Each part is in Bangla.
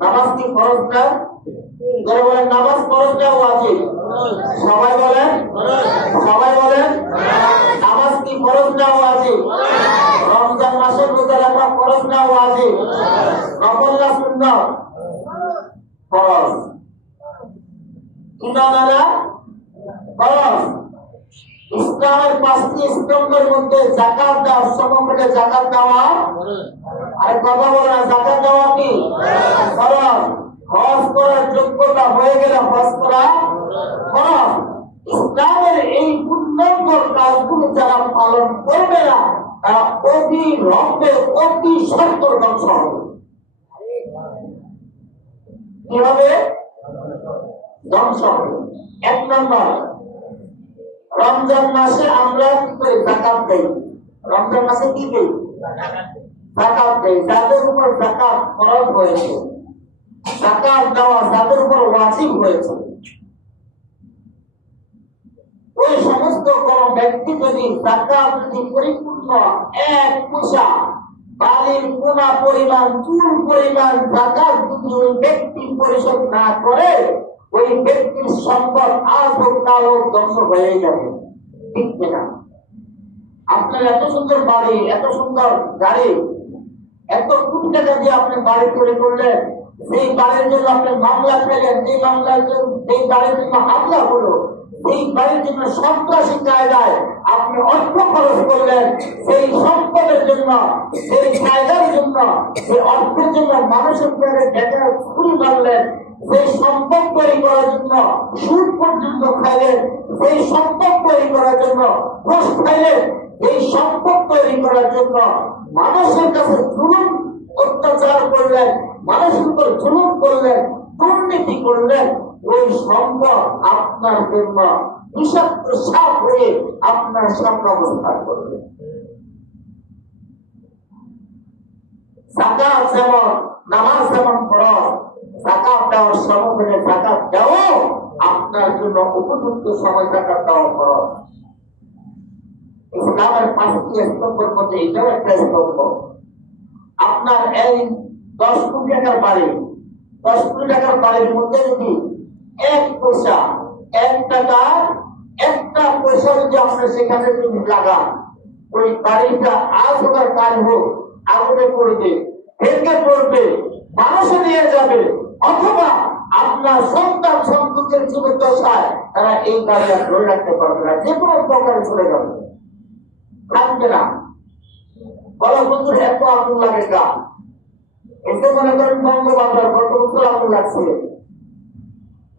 নামাজ কি ফরজ না? নামাজ ফরজ না ওয়াজিব সবাই বলেন সবাই বলেন নামাজ কি ফরজ না ওয়াজিব রমজান মাসে রোজা রাখা ফরজ না ওয়াজিব নফল না সুন্নাত ফরজ। কিনা দাদা ফরজ। পাঁচটি স্তম্ভের মধ্যে জাকাত দেওয়া? সমগ্রে জাকাত দেওয়া যোগ্যতা হয়ে গেলে, হজ করা? ফরজ ইসলামের এই পূর্ণাঙ্গর কাজগুলো যারা পালন করবে না, তারা অতি রক্তে, অতি সত্তর ধ্বংস হবে কি হবে ধ্বংস হবে। এক নম্বর রমজান মাসে আমরা কি করি? জাকাত দেই। রমজান মাসে কি দেই? জাকাত দেই। যাদের উপর জাকাত খরচ হয়েছে, জাকাত দেওয়া যাদের উপর ওয়াজিব হয়েছে, ওই সমস্ত কোন ব্যক্তি যদি জাকাত যদি পরিপূর্ণ এক পয়সা, বাড়ির কোনা পরিমাণ, চুল পরিমাণ জাকাত যদি ওই ব্যক্তি পরিশোধ না করে ওই ব্যক্তির সম্পদ আজ হোক ধ্বংস হয়ে যাবে। ঠিক কিনা? আপনার এত সুন্দর বাড়ি, এত সুন্দর গাড়ি, এত কোটি টাকা দিয়ে আপনি বাড়ি তৈরি করলেন, সেই বাড়ির জন্য আপনি মামলা খেলেন সেই মামলার জন্য সেই বাড়ির জন্য হামলা হলো, সেই বাড়ির জন্য সন্ত্রাসী কায়দায় আপনি অর্থ খরচ করলেন, সেই সম্পদের জন্য, সেই কায়দার জন্য, সেই অর্থের জন্য মানুষের পেটে ডেকে ছুরি মারলেন সেই সম্পদ তৈরি করার জন্য সুদ পর্যন্ত খাইলেন সেই সম্পদ তৈরি করার জন্য খাইলেন এই সম্পদ তৈরি করার জন্য মানুষের কাছে জুলুম, অত্যাচার করলেন, মানুষের উপর জুলুম করলেন, দুর্নীতি করলেন, ওই সম্পদ আপনার জন্য বিষাক্ত সাপ হয়ে আপনার সামনে অবস্থান জাকাত যেমন, নামাজ যেমন জন্য উপযুক্ত সময় জাকাত দেওয়া ফরজ ইসলামের পাঁচটি স্তম্ভের মধ্যে এটাও একটা স্তম্ভ। আপনার এই দশ কোটি টাকার বাড়ি, দশ কোটি টাকার বাড়ির মধ্যে যদি এক পয়সা, এক টাকা, একটা পয়সা যদি আপনি সেখানে যদি লাগান, ওই বাড়িটা আজ ওটার কাজ হোক আগুনে পড়বে, ভেঙে পড়বে, মানুষে নিয়ে যাবে, অথবা আপনার সন্তান সন্ততির জীবন দশায় তারা এই আর ধরে রাখতে পারবে না। যে কোনো প্রকারে চলে যাবে। থাকবে না। বলো বন্ধুর এত আগুন লাগে গা এতে মনে করেন বঙ্গবাজার গত বছর আগুন লাগছে?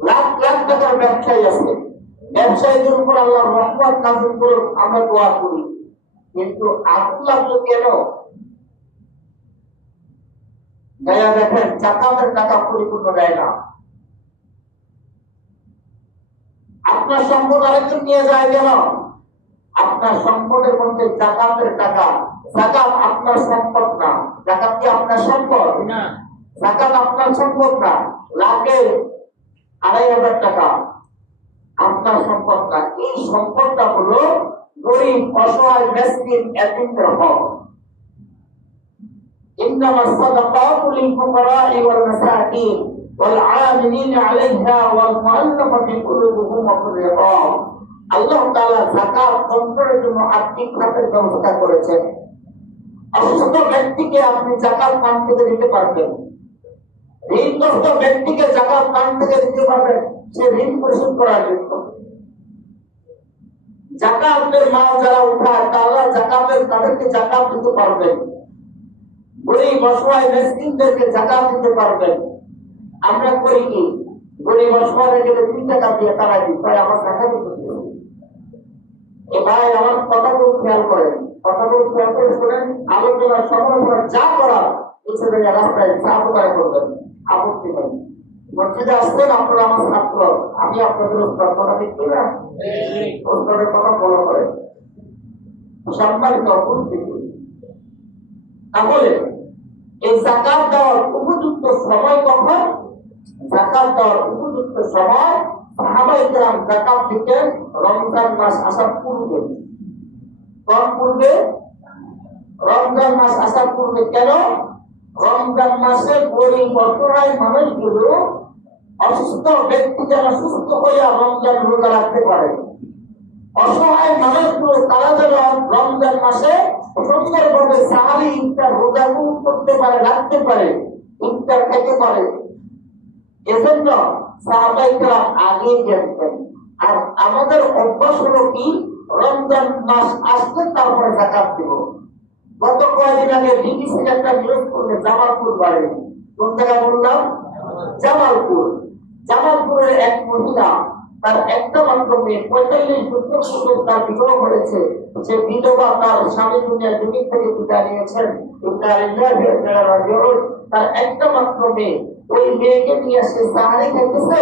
লাখ লাখ টাকার ব্যবসায়ী আছে। ব্যবসায়ীদের উপর আল্লাহ রহমত নাজিল করে আমরা দোয়া করি। কিন্তু আগুন লাগল কেন? দেখেন জাকাতের টাকা পরিপূর্ণ দেয় না। আপনার সম্পদ আরেকজন নিয়ে যায় কেন আপনার সম্পদের মধ্যে জাকাতের টাকা। জাকাত আপনার সম্পদ না। জাকাত কি আপনার সম্পদ? জাকাত আপনার সম্পদ না। লাগে আড়াই হাজার টাকা। আপনার সম্পদ না। এই সম্পদটা হলো গরিব অসহায় মেসকিন এতিমদের হক। ইন্নামাস সাদাকাতু লিল ফুকারা ওয়াল মাসাকিন। والعاملين عليها والمؤلفة قلوبهم وفي الرقاب আল্লাহ তাআলা যাকাত অন্তরের জন্য আর্থিক খাতের ব্যবস্থা করেছেন অসুস্থ ব্যক্তিকে আপনি জাকাত পান থেকে দিতে পারবেন ঋণগ্রস্ত ব্যক্তিকে জাকাত পান থেকে দিতে পারবেন সে ঋণ পরিশোধ করার জন্য জাকাতের মাল যারা উঠায় তারা জাকাতের তাদেরকে জাকাত দিতে পারবেন গরিব অসহায় মেসকিনদেরকে জাকাত দিতে পারবেন আমরা করি কি? গরিব অসহায় গেলে তিন টাকা দিয়ে তারা দিই ভাই আমার টাকা দিতে ভাই, আমার কথাগুলো খেয়াল করেন। কথাগুলো খেয়াল করে শোনেন আলোচনার সমালোচনা যা করার পিছনে রাস্তায় যা প্রকার করবেন, আপত্তি নেই। মসজিদে আসছেন, আপনারা আমার ছাত্র আমি আপনাদের উত্তর কথা দিচ্ছি না? উত্তরের কথা ফলো করেন সম্মানিত উপস্থিতি। তাহলে এই জাকাত দেওয়ার উপযুক্ত সময় কখন? জাকাত দেওয়ার উপযুক্ত সময় সাহাবাই কেরাম জাকাত দিতেন রমজান মাস আসার পূর্বে। কোন পূর্বে? রমজান মাস আসার পূর্বে কেন? রমজান মাসে গরিব অসহায় মানুষগুলো অসুস্থ ব্যক্তি যেন সুস্থ হইয়া রমজান রোজা রাখতে পারে। অসহায় মানুষগুলো তারা যেন রমজান মাসে সুন্দরভাবে সাহারি ইফতার রোজা করতে পারে, রাখতে পারে, ইফতার খেতে পারে। এজন্য সাহাবাইকরা আগে জানতেন। আর আমাদের অভ্যাস হলো কি? রমজান মাস আসলে তারপরে জাকাত দেব। গত কয়েকদিন আগে বিবিসির একটা নিয়োগ করলে জামালপুর বাড়ি। কোন জায়গায় বললাম? জামালপুর। জামালপুরের এক মহিলা তার একটা মাত্র মেয়ে পঁয়তাল্লিশ বছর পর্যন্ত তার বিবাহ হয়েছে সে বিধবা তার স্বামী দুনিয়া জমি থেকে বিদায় নিয়েছেন তার একটা মাত্র মেয়ে ওই মেয়েকে নিয়ে সে সাহারি খাইতেছে?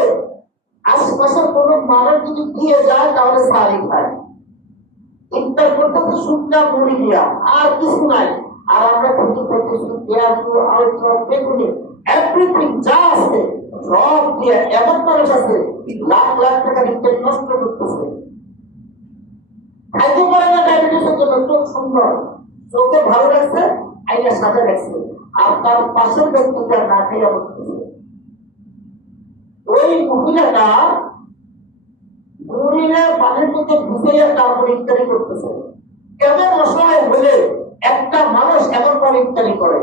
আশপাশের কোনো মানুষ যদি দিয়ে যায়, তাহলে সাহারি খায়। ইফতার করতেছে শুকনা মুড়ি দিয়া আর কিছু নাই। আর আমরা খুঁজে খাইতেছি পেঁয়াজ, আলু, বেগুনি এভরিথিং যা আছে, সব এমন মানুষ আছে, লাখ লাখ টাকা নষ্ট করতেছে। খাইতে পারে না ডায়াবেটিসের জন্য, চোখ সুন্দর। চোখে ভালো লাগছে আইনা সাথে রাখছে আর তার পাশের ব্যক্তিটা না খাইয়া ওই মহিলাটা মুড়িনে পানির মধ্যে ভিজাইয়া তারপর ইত্যাদি করতেছে। কেমন অসহায় হলে একটা মানুষ এমন ভাবে ইত্যাদি করে?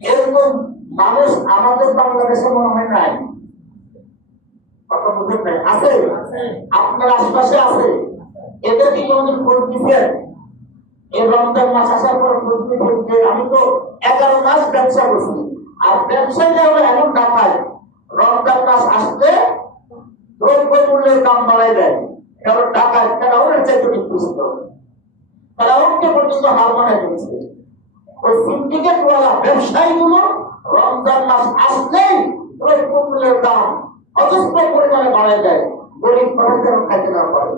এরকম মানুষ আমাদের বাংলাদেশে মনে হয় নাই। কথা বুঝেন নাই? আছে? আপনার আশপাশে আছে? এদের কি কোনদিন খোঁজ দিচ্ছেন এই রমজান মাস আসার পর দিচ্ছেন আমি তো এগারো মাস ব্যবসা করছি। আর ব্যবসায়ী আমরা এমন টাকায় রমজান মাস আসলে দ্রব্য মূল্যের দাম বাড়াই দেয়। কারণ টাকা ওরা চাইতে নিকৃষ্ট ওকে পর্যন্ত হার মানায় দিচ্ছে ওই সিন্ডিকেট ওয়ালা ব্যবসায়ীগুলো রমজান মাস আসলেই দ্রব্য মূল্যের দাম অজস্র পরিমাণে বাড়ায় দেয়। গরিব মানুষ যেন খাইতে না পারে।